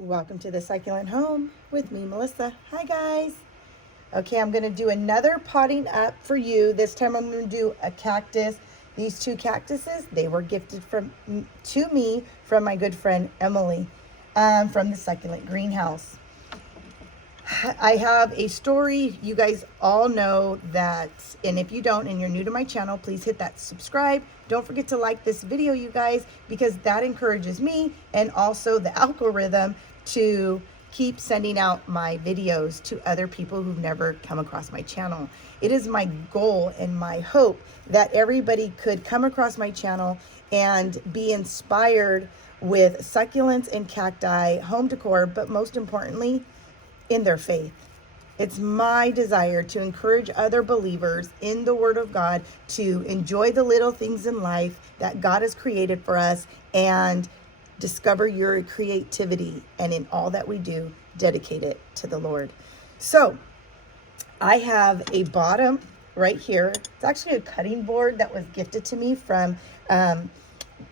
Welcome to the Succulent Home with me, Melissa. Hi, guys. Okay, I'm going to do another potting up for you. This time I'm going to do a cactus. These two cactuses, they were gifted to me from my good friend Emily from the Succulent Greenhouse. I have a story. You guys all know that, and if you don't and you're new to my channel, please hit that subscribe. Don't forget to like this video, you guys, because that encourages me and also the algorithm to keep sending out my videos to other people who've never come across my channel. It is my goal and my hope that everybody could come across my channel and be inspired with succulents and cacti, home decor, but most importantly, in their faith. It's my desire to encourage other believers in the Word of God to enjoy the little things in life that God has created for us and discover your creativity, and in all that we do, dedicate it to the Lord. So I have a bottom right here. It's actually a cutting board that was gifted to me from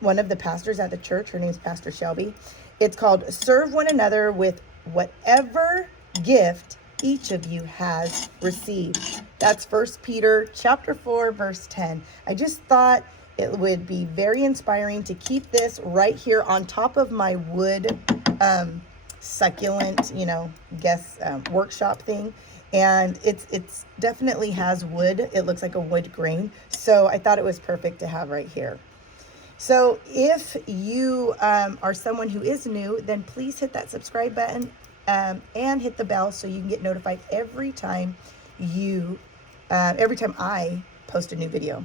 one of the pastors at the church. Her name is Pastor Shelby. It's called Serve One Another with Whatever Gift each of you has received. That's 1 Peter chapter 4 verse 10. I just thought it would be very inspiring to keep this right here on top of my wood succulent, workshop thing. And it's definitely has wood. It looks like a wood grain. So I thought it was perfect to have right here. So if you are someone who is new, then please hit that subscribe button and hit the bell so you can get notified every time I post a new video.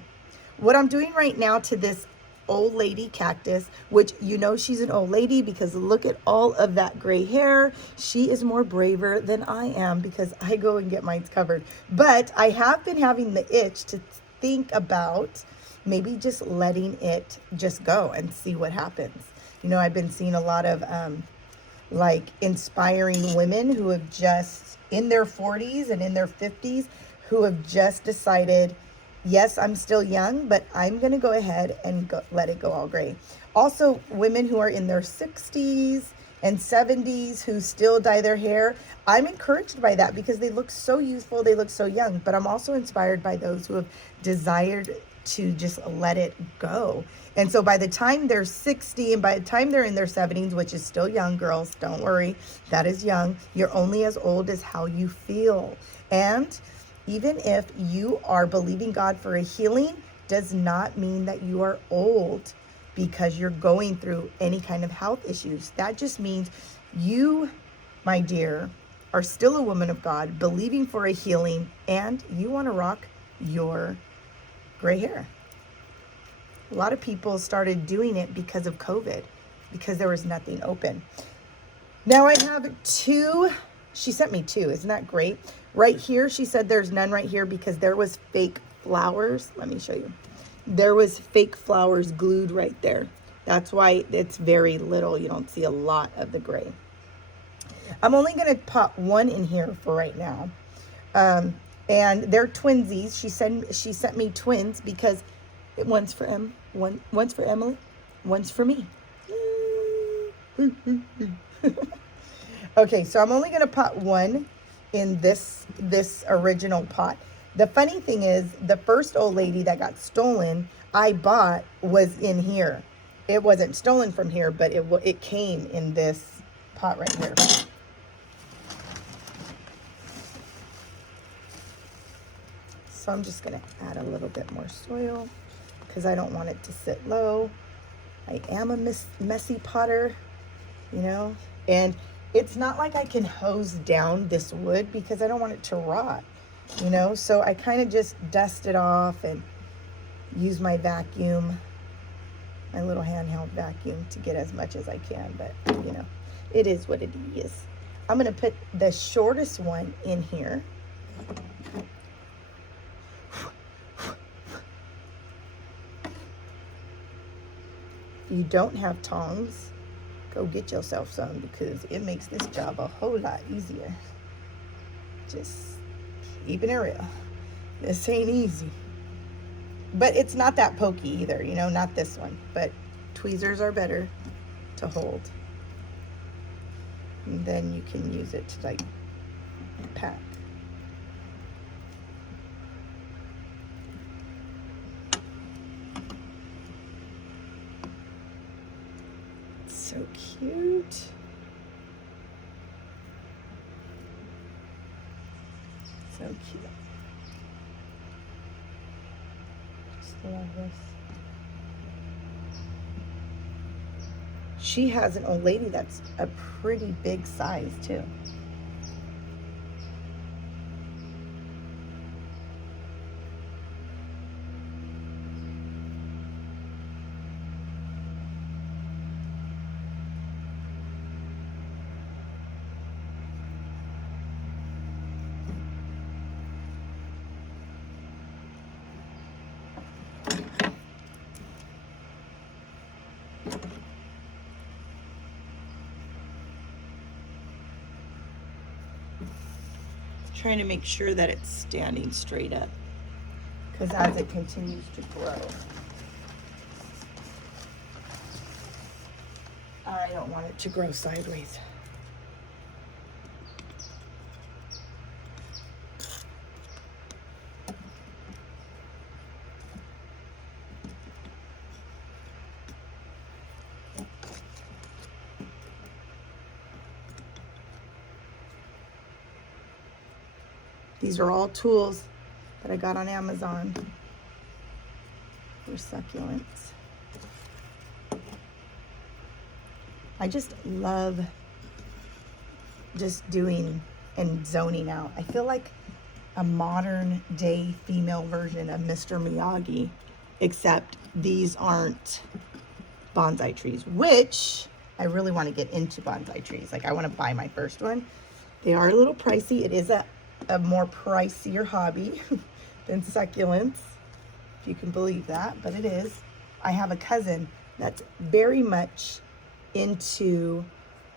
What I'm doing right now to this old lady cactus, which you know she's an old lady because look at all of that gray hair. She is more braver than I am because I go and get mine covered. But I have been having the itch to think about maybe just letting it just go and see what happens. You know, I've been seeing a lot of like inspiring women who have just in their 40s and in their 50s who have just decided, yes, I'm still young, but I'm going to go ahead and let it go all gray. Also, women who are in their 60s and 70s who still dye their hair. I'm encouraged by that because they look so youthful, they look so young, but I'm also inspired by those who have desired to just let it go. And so by the time they're 60 and by the time they're in their 70s, which is still young, girls, don't worry, that is young. You're only as old as how you feel. And even if you are believing God for a healing, does not mean that you are old because you're going through any kind of health issues. That just means you, my dear, are still a woman of God, believing for a healing, and you want to rock your gray hair. A lot of people started doing it because of COVID, because there was nothing open. Now I have two. She sent me two. Isn't that great? Right here, she said there's none right here because there was fake flowers. Let me show you. There was fake flowers glued right there. That's why it's very little. You don't see a lot of the gray. I'm only going to pop one in here for right now. And they're twinsies. She sent me twins because one's for one's for Emily, one's for me. Okay, so I'm only going to pot one in this original pot. The funny thing is, the first old lady that got stolen, I bought, was in here. It wasn't stolen from here, but it came in this pot right here. So I'm just going to add a little bit more soil because I don't want it to sit low. I am a messy potter, you know, and it's not like I can hose down this wood because I don't want it to rot, you know, so I kind of just dust it off and use my vacuum, my little handheld vacuum, to get as much as I can, but you know, it is what it is. I'm going to put the shortest one in here. If you don't have tongs, go get yourself some because it makes this job a whole lot easier. Just keeping it real. This ain't easy. But it's not that pokey either, you know, not this one. But tweezers are better to hold. And then you can use it to like pack. So cute. So cute. Just love this. She has an old lady that's a pretty big size too. Trying to make sure that it's standing straight up, because as it continues to grow, I don't want it to grow sideways. These are all tools that I got on Amazon for succulents. I just love just doing and zoning out. I feel like a modern day female version of Mr. Miyagi, except these aren't bonsai trees, which I really want to get into bonsai trees. Like, I want to buy my first one. They are a little pricey. It is a more pricier hobby than succulents, if you can believe that, but it is. I have a cousin that's very much into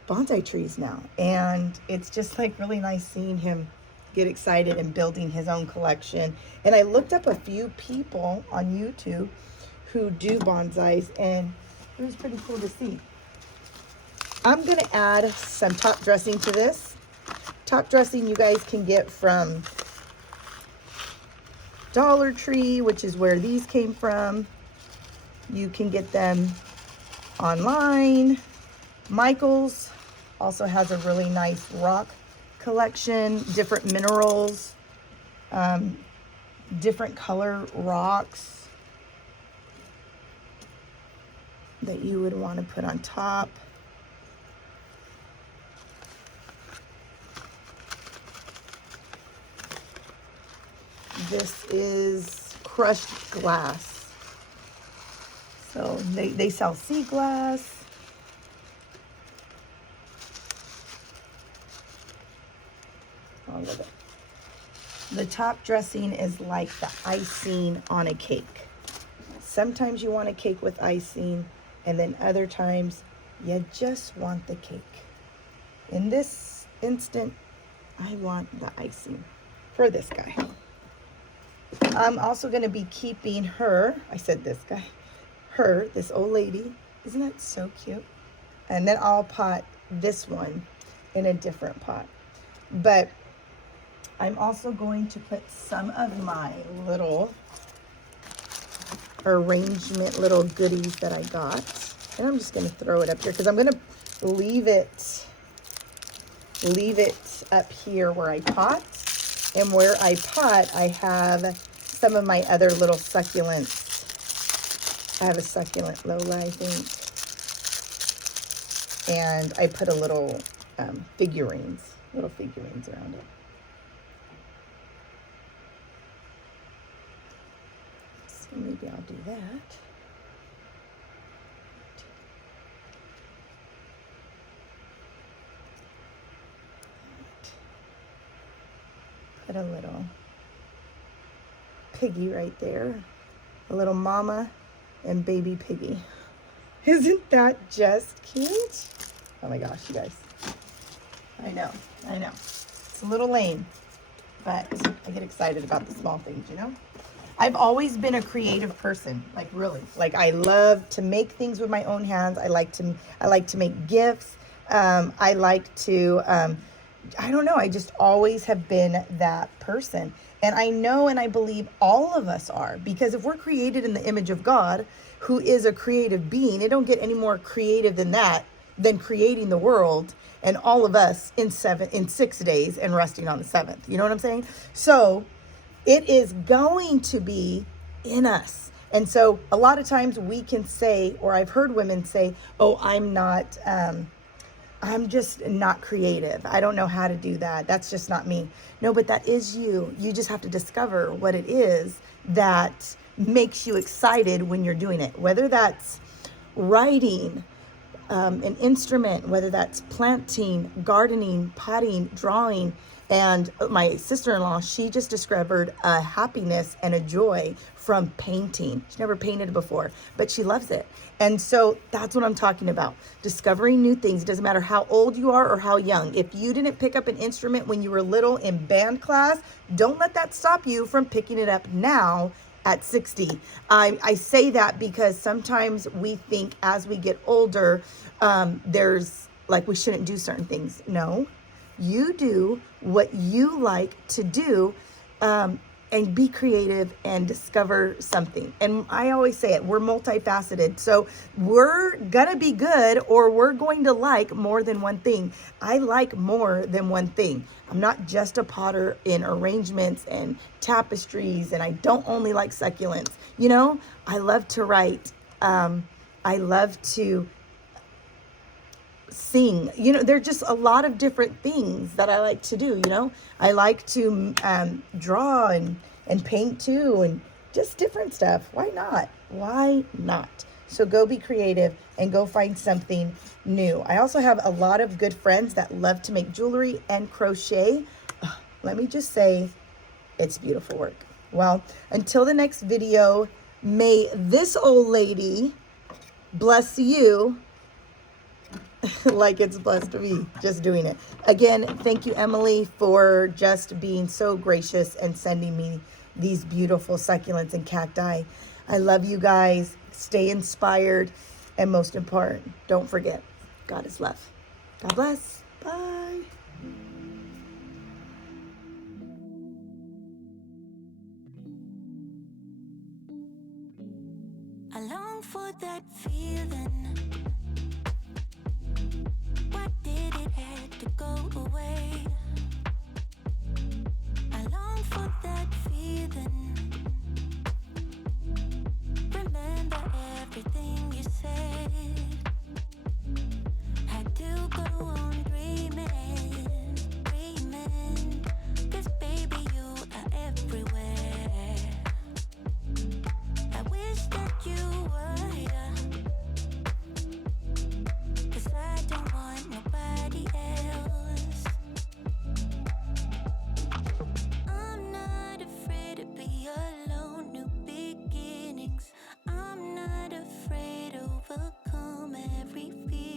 bonsai trees now, and it's just like really nice seeing him get excited and building his own collection. And I looked up a few people on YouTube who do bonsais, and it was pretty cool to see. I'm gonna add some top dressing to this. Top dressing you guys can get from Dollar Tree, which is where these came from. You can get them online. Michael's also has a really nice rock collection, different minerals, different color rocks that you would want to put on top. This is crushed glass. So they sell sea glass. All of it. The top dressing is like the icing on a cake. Sometimes you want a cake with icing, and then other times you just want the cake. In this instant, I want the icing for this guy. I'm also going to be keeping her, I said this guy, her, this old lady. Isn't that so cute? And then I'll pot this one in a different pot. But I'm also going to put some of my little arrangement, little goodies that I got. And I'm just going to throw it up here because I'm going to leave it up here where I pot. And where I pot, I have some of my other little succulents. I have a succulent Lola, I think. And I put a little figurines around it. So maybe I'll do that. Put a little piggy right there. A little mama and baby piggy. Isn't that just cute? Oh my gosh, you guys. I know. It's a little lame, but I get excited about the small things, you know? I've always been a creative person, like really. Like, I love to make things with my own hands. I like to make gifts. I like to, I don't know, I just always have been that person. And I know and I believe all of us are, because if we're created in the image of God, who is a creative being, it don't get any more creative than that, than creating the world and all of us in 6 days and resting on the seventh. You know what I'm saying? So it is going to be in us. And so a lot of times we can say, or I've heard women say, oh, I'm just not creative. I don't know how to do that. That's just not me. No, but that is you. You just have to discover what it is that makes you excited when you're doing it. Whether that's writing, an instrument, whether that's planting, gardening, potting, drawing. And my sister-in-law, she just discovered a happiness and a joy from painting. She never painted before, but she loves it. And so that's what I'm talking about. Discovering new things. It doesn't matter how old you are or how young. If you didn't pick up an instrument when you were little in band class, don't let that stop you from picking it up now at 60. I say that because sometimes we think as we get older, there's like we shouldn't do certain things. No, you do what you like to do, and be creative and discover something. And I always say it, we're multifaceted. So we're gonna be good, or we're going to like more than one thing. I like more than one thing. I'm not just a potter in arrangements and tapestries, and I don't only like succulents. You know, I love to write. I love to sing. You know, there's just a lot of different things that I like to do. You know, I like to draw and paint too, and just different stuff. Why not? Why not? So go be creative and go find something new. I also have a lot of good friends that love to make jewelry and crochet. Let me just say, it's beautiful work. Well, until the next video, may this old lady bless you like it's blessed me just doing it. Again, thank you, Emily, for just being so gracious and sending me these beautiful succulents and cacti. I love you guys. Stay inspired. And most important, don't forget, God is love. God bless. Bye. I long for that feeling. Why did it have to go away? I long for that feeling. Remember everything you said. Had to go on dreaming, dreaming. 'Cause baby, you are everywhere. I wish that you were here. 'Cause I don't want nobody else. I'm not afraid to be alone, new beginnings. I'm not afraid to overcome every fear.